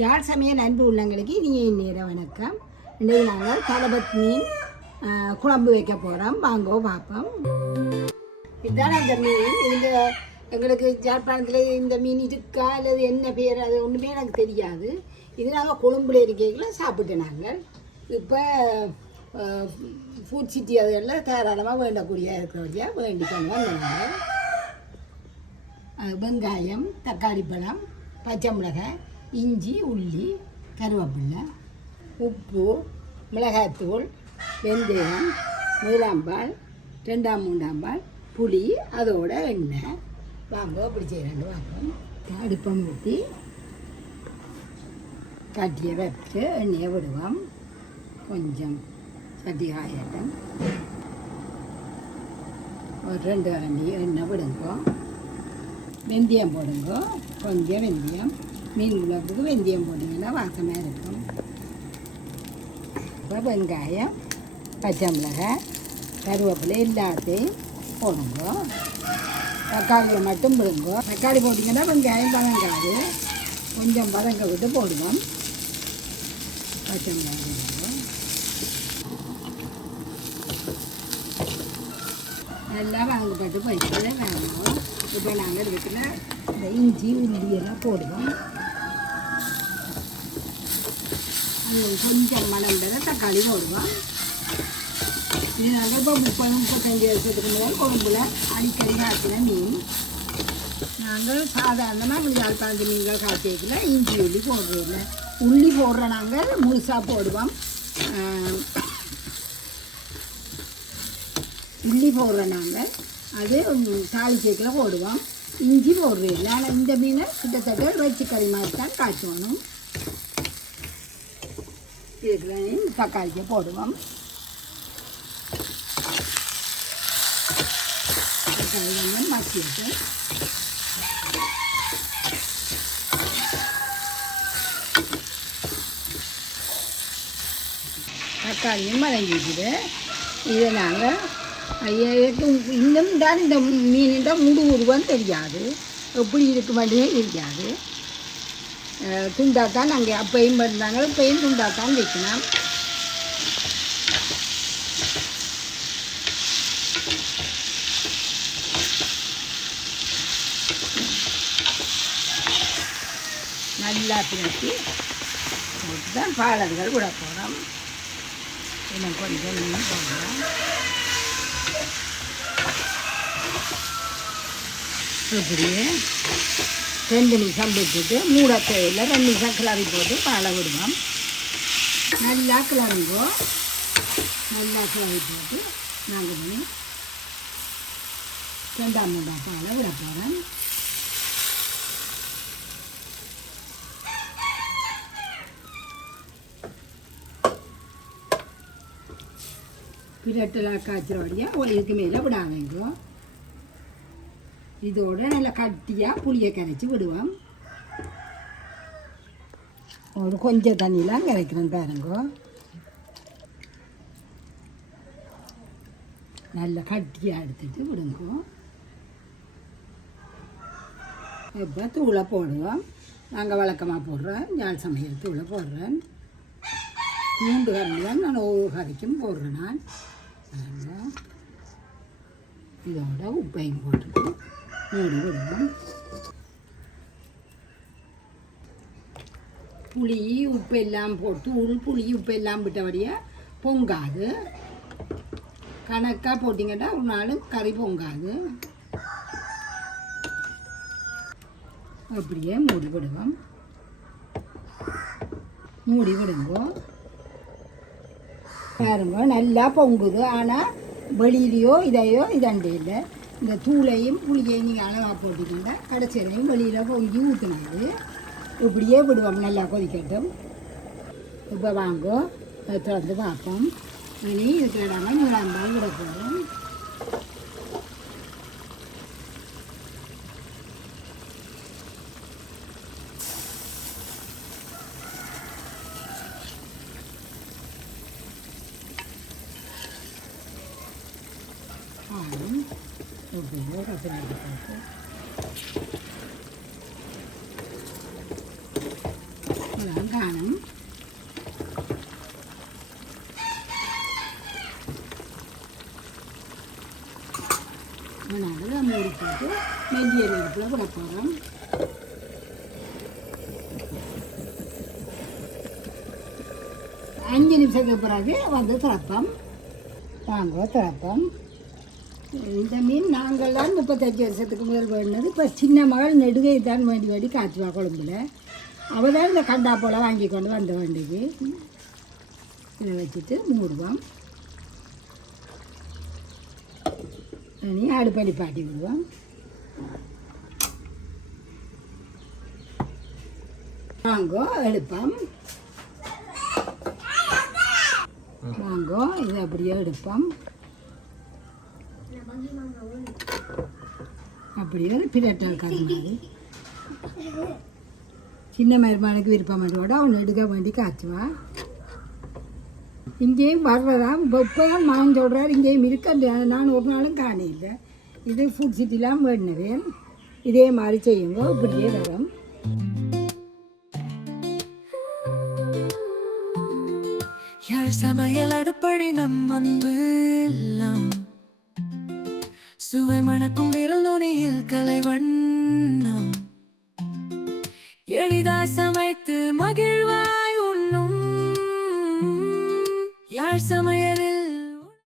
யாழ் சமய அன்பு உள்ளங்களுக்கு இனிய நேர வணக்கம். இன்றைக்கு நாங்கள் தலபத் மீன் குழம்பு வைக்க போகிறோம் வாங்கோ பார்ப்போம். இதுதான் அந்த மீன். இந்த எங்களுக்கு ஜாழ்ப்பாணத்தில் இந்த மீன் இருக்கா? அல்லது என்ன பேர்? அது ஒன்றுமே எனக்கு தெரியாது. இது நாங்கள் கொழும்புல இருக்கைகளை சாப்பிட்டு நாங்கள் இப்போ ஃபுட் சிட்டி அதெல்லாம் தாராளமாக வேண்டக்கூடிய இருக்கிறவங்க வேண்டிக்கணும் நாங்கள் வெங்காயம் தக்காளி பழம் பச்சை மிளகாய் இஞ்சி உள்ளி கருவேப்பிலை உப்பு மிளகாய்த்தூள் வெந்தயம் முதலாம்பால் ரெண்டாம் மூன்றாம் பால் புளி அதோட எண்ணெய் வாங்க அப்படி செய்யறாங்க வாங்க. அடுப்பம் ஊற்றி கட்டியை வச்சு எண்ணெயை விடுவோம். கொஞ்சம் சட்டி காயட்டும். ஒரு ரெண்டு வரண்டி எண்ணெய் விடுங்க. வெந்தயம் போடுங்க. கொஞ்சம் வெந்தயம். மீன் குழம்புக்கு வெந்தயம் போட்டிங்கன்னா வாசமாக இருக்கும் இப்போ வெங்காயம் பச்சை மிளகாய் கருவேப்பிலை எல்லாத்தையும் போடுங்க தக்காளியை மட்டும் விழுங்கோ தக்காளி போட்டிங்கன்னா வெங்காயம் பதங்காது கொஞ்சம் பதங்க விட்டு போடுவோம் பச்சை மிளகாய் நல்லா எல்லாம் வாங்கப்பட்டு போயிட்டு வேணும் இப்போ நாங்கள் இருக்கிற இந்த இஞ்சி உள்ளி எல்லாம் போடுவோம் கொஞ்சம் மணம் வர தக்காளி போடுவோம் இது நாங்கள் இப்போ முப்பது முப்பத்தஞ்சு வருஷத்துக்கு முதல் கொழும்புல அடிக்கடி காய்ச்சின மீன் நாங்கள் சாதாரணமாக இப்படி யாழ்ப்பாணத்து மீன்கள் காய்ச்சிக்கல இஞ்சி உள்ளி போடுறதில்ல உள்ளி போடுற நாங்கள். முழுசாக போடுவோம் உள்ளி போடுற நாங்கள் அது தாளிச்சேக்கில் போடுவோம். இஞ்சி போடுறது ஆனால் இந்த மீனை கிட்டத்தட்ட வச்சு கறி மாதிரி தான் காய்ச்சணும் இதுலையும் தக்காளிக்கு போடுவோம் தக்காளி மசிட்டு தக்காளியும் மதங்கிக்குது இதை நாங்கள் இன்னும் தான் இந்த மீனின் முடு உருவான்னு தெரியாது எப்படி இருக்கு மட்டுமே தெரியாது துண்டாத்தான் நாங்கள் அப்பையும் இருந்தாங்க. இப்பையும் துண்டாத்தான் வைக்கணும் நல்லா பிறக்கி போட்டு தான் பாலர்கள் விட போகிறோம் இன்னும் கொஞ்சம் மீன் போடலாம். இப்படியே ரெண்டு நிமிஷம் விட்டுட்டு மூட தேவையில்லை ரெண்டு நிமிஷம் கிளறி போட்டு பாலை விடுவோம். நல்லா கிளறிங்கோ நல்லா கிளறி போட்டு நாங்கள் பண்ணி ரெண்டாம் மூண்டாம் பாலை விட போகிறேன் பிரட்டலாக ஒரு இதுக்கு மேலே விடாதீங்க. இதோட நல்லா கட்டியாக புளியை கரைச்சி விடுவோம் ஒரு கொஞ்சம் தண்ணியெலாம் கரைக்கிறேன் பாருங்கோ நல்லா கட்டியாக எடுத்துட்டு விடுங்கோ இப்போ தூளை போடுவோம் நாங்கள் வழக்கமாக போடுறோம் யாழ் சமையல் தூளை போடுறேன் மூன்று கரண்டியாக நான் ஒவ்வொரு கறிக்கும் போடுறேன் நான் இதோட உப்பையும் போட்டுட்டு மூடி புளி உப்பு எல்லாம் போட்டு உள் புளி உப்பு எல்லாம் விட்டபடியே பொங்காது. கணக்காக போட்டிங்கன்னா ஒரு நாள் கறி பொங்காது. அப்படியே மூடி விடுவோம் மூடி விடுவோம் பாருங்க நல்லா பொங்குது. ஆனால் வெளியிலையோ இதையோ இதண்டு இல்லை இந்த தூளையும் புளியையும் நீங்கள் அளவாக போட்டுக்கிட்டா கடைசியிலையும் வெளியில் பொங்கி ஊற்றுனது இப்படியே விடுவோம் நல்லா கொதிக்கட்டும். இப்போ வாங்கோ அதை திறந்து பார்ப்போம். இனி இதுக்கு நாங்கள் முழாம்பால் விட போகிறோம் வெங்காயம் அதனால மூடி போட்டு நெல்லி எண்ணெய்க்குள்ளே போட போகிறோம் அஞ்சு நிமிஷத்துக்கு பிறகு வந்து திறப்போம். வாங்குவோம் திறப்போம். இந்த மீன் நாங்கள் தான் முப்பத்தஞ்சு வருஷத்துக்கு முதல் வேணுனது. இப்போ சின்ன மகள் நெடுகை தான் வேண்டி வேண்டி காய்ச்சுவா குழம்புல. அவள் தான் இந்த கண்டா போல வாங்கி கொண்டு வந்த வேண்டியது. இதை வச்சுட்டு மூடுவோம். இனி அடுப்படி பாட்டி விடுவோம். வாங்கோ எடுப்போம். வாங்கோ இதை அப்படியே எடுப்போம். அப்படியே பிள்ளைட்டா பிரட்டல் இருக்காது மாதிரி. சின்ன மருமானுக்கு விருப்பம் பண்ணோட அவன் எடுக்க வேண்டி காய்ச்சுவா? இங்கேயும் வர்றதாம் இப்போ தான் நான் சொல்கிறார் இங்கேயும் இருக்க நான் ஒரு நாளும் காணையில்லை. இது ஃபுட் சிட்டிலாம் வேணுனவேன் இதே மாதிரி செய்யுங்க இப்படியே வரும். யார் சமையல் அடுப்படி நம் அன்பு எல்லாம்? சுவை மணக்கும் விரல் நுனியில் கலை வண்ணம். எளிதாய் சமைத்து மகிழ்வாய் உண்ணும். யாழ் சமையலில்